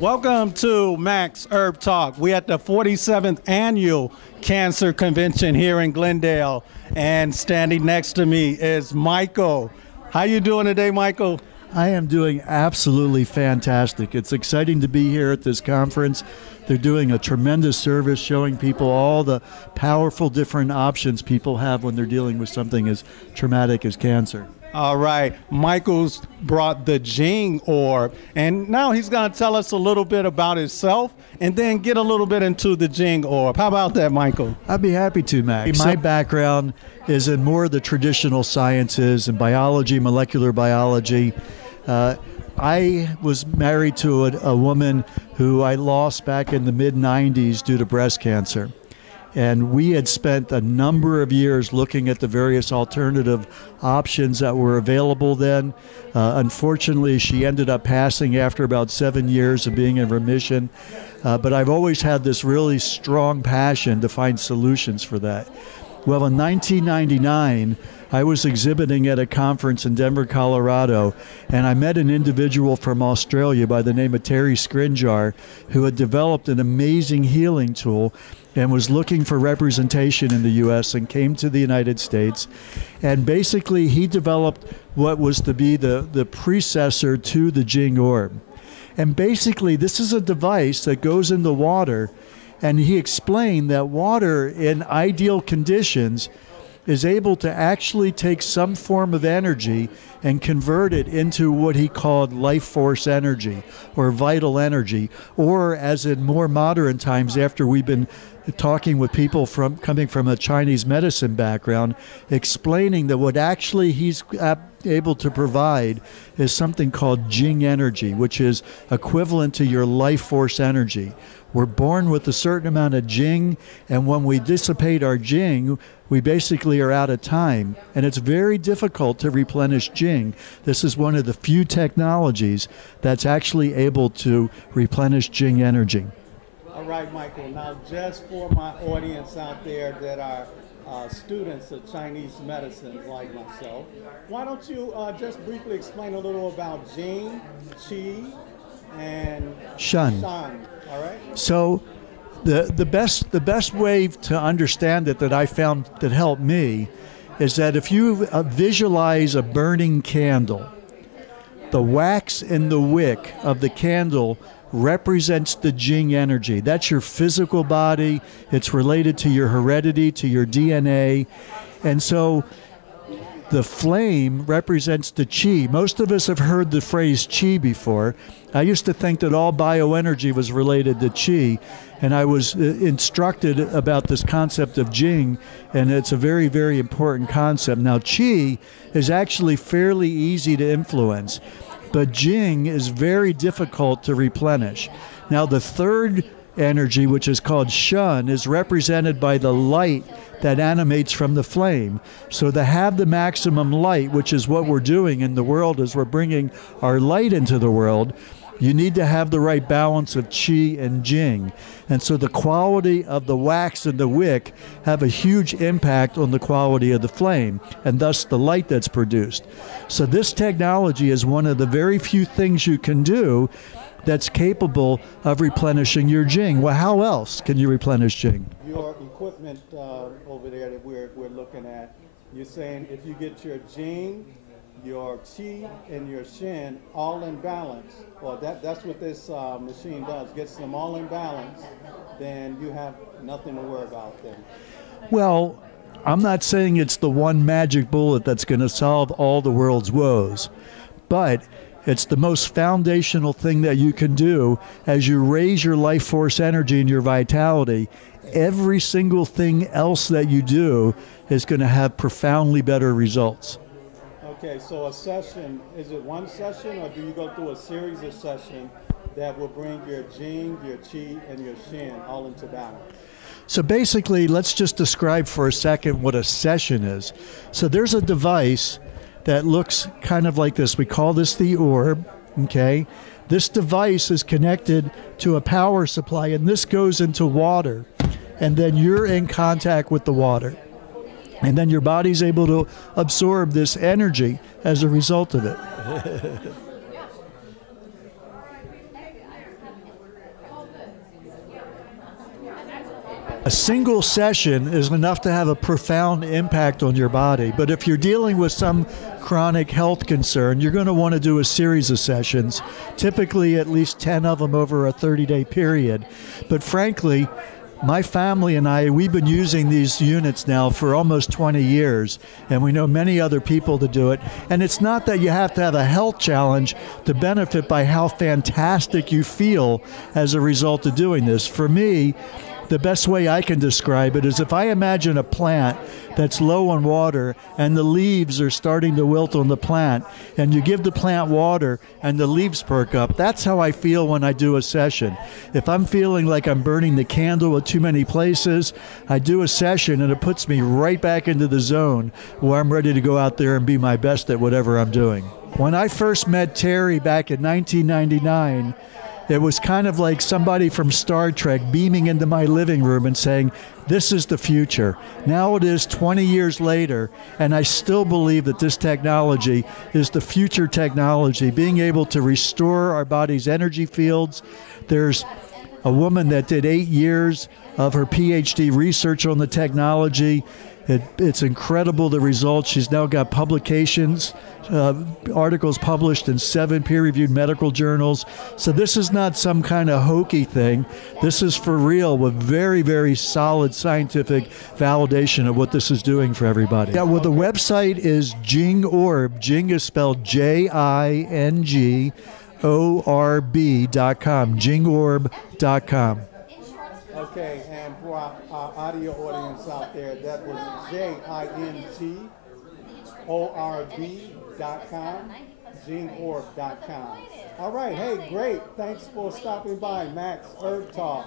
Welcome to Max Herb Talk. We're at the 47th Annual Cancer Convention here in Glendale, and standing next to me is Michael. How you doing today, Michael? I am doing absolutely fantastic. It's exciting to be here at this conference. They're doing a tremendous service showing people all the powerful different options people have when they're dealing with something as traumatic as cancer. All right, Michael's brought the Jing Orb, and now he's going to tell us a little bit about himself and then get a little bit into the Jing Orb. How about that, Michael? I'd be happy to, Max. My background is in more of the traditional sciences and biology, molecular biology. I was married to a woman who I lost back in the mid-90s due to breast cancer. And we had spent a number of years looking at the various alternative options that were available then. Unfortunately, she ended up passing after about 7 years of being in remission. But I've always had this really strong passion to find solutions for that. Well, in 1999, I was exhibiting at a conference in Denver, Colorado, and I met an individual from Australia by the name of Terry Scrinjar, who had developed an amazing healing tool and was looking for representation in the U.S. and came to the United States. And basically, he developed what was to be the predecessor to the Jing Orb. And basically, this is a device that goes in the water, and he explained that water in ideal conditions is able to actually take some form of energy and convert it into what he called life force energy or vital energy, or as in more modern times, after we've been talking with people coming from a Chinese medicine background, explaining that what actually he's able to provide is something called Jing energy, which is equivalent to your life force energy. We're born with a certain amount of Jing, and when we dissipate our Jing, we basically are out of time, and it's very difficult to replenish Jing. This is one of the few technologies that's actually able to replenish Jing energy. All right, Michael. Now, just for my audience out there that are students of Chinese medicine like myself, why don't you just briefly explain a little about Jing, Qi, and Shen. All right. So the best way to understand it that I found that helped me is that if you visualize a burning candle, the wax in the wick of the candle represents the Jing energy. That's your physical body. It's related to your heredity, to your DNA. And so the flame represents the Qi. Most of us have heard the phrase Qi before. I used to think that all bioenergy was related to Qi, and I was instructed about this concept of Jing, and it's a very, very important concept. Now, Qi is actually fairly easy to influence, but Jing is very difficult to replenish. Now, the third energy, which is called Shen, is represented by the light that animates from the flame. So to have the maximum light, which is what we're doing in the world as we're bringing our light into the world, you need to have the right balance of Qi and Jing. And so the quality of the wax and the wick have a huge impact on the quality of the flame, and thus the light that's produced. So this technology is one of the very few things you can do that's capable of replenishing your Jing. Well, how else can you replenish Jing? Your equipment over there that we're looking at, you're saying if you get your Jing, your Qi, and your Shen all in balance, well, that's what this machine does, gets them all in balance, then you have nothing to worry about then. Well, I'm not saying it's the one magic bullet that's going to solve all the world's woes, but it's the most foundational thing that you can do as you raise your life force energy and your vitality. Every single thing else that you do is going to have profoundly better results. Okay, so a session, is it one session, or do you go through a series of sessions that will bring your Jing, your Qi, and your Shen all into balance? So basically, let's just describe for a second what a session is. So there's a device that looks kind of like this. We call this the orb, okay? This device is connected to a power supply, and this goes into water, and then you're in contact with the water. And then your body's able to absorb this energy as a result of it. A single session is enough to have a profound impact on your body. But if you're dealing with some chronic health concern, you're going to want to do a series of sessions, typically at least 10 of them over a 30-day period. But frankly, my family and I, we've been using these units now for almost 20 years, and we know many other people to do it. And it's not that you have to have a health challenge to benefit by how fantastic you feel as a result of doing this. For me, the best way I can describe it is if I imagine a plant that's low on water and the leaves are starting to wilt on the plant, and you give the plant water and the leaves perk up. That's how I feel when I do a session. If I'm feeling like I'm burning the candle at too many places, I do a session and it puts me right back into the zone where I'm ready to go out there and be my best at whatever I'm doing. When I first met Terry back in 1999, it was kind of like somebody from Star Trek beaming into my living room and saying, this is the future. Now it is 20 years later, and I still believe that this technology is the future technology, being able to restore our body's energy fields. There's a woman that did 8 years of her PhD research on the technology. It's incredible, the results. She's now got publications, articles published in 7 peer-reviewed medical journals. So this is not some kind of hokey thing. This is for real with very, very solid scientific validation of what this is doing for everybody. Yeah, well, the website is Jing Orb. Jing is spelled JINGORB.com, jingorb.com. Okay, and for our audio audience out there, that was JINGORB.com, jingorb.com. All right, hey, great. Thanks for stopping by, Max Herb Talk.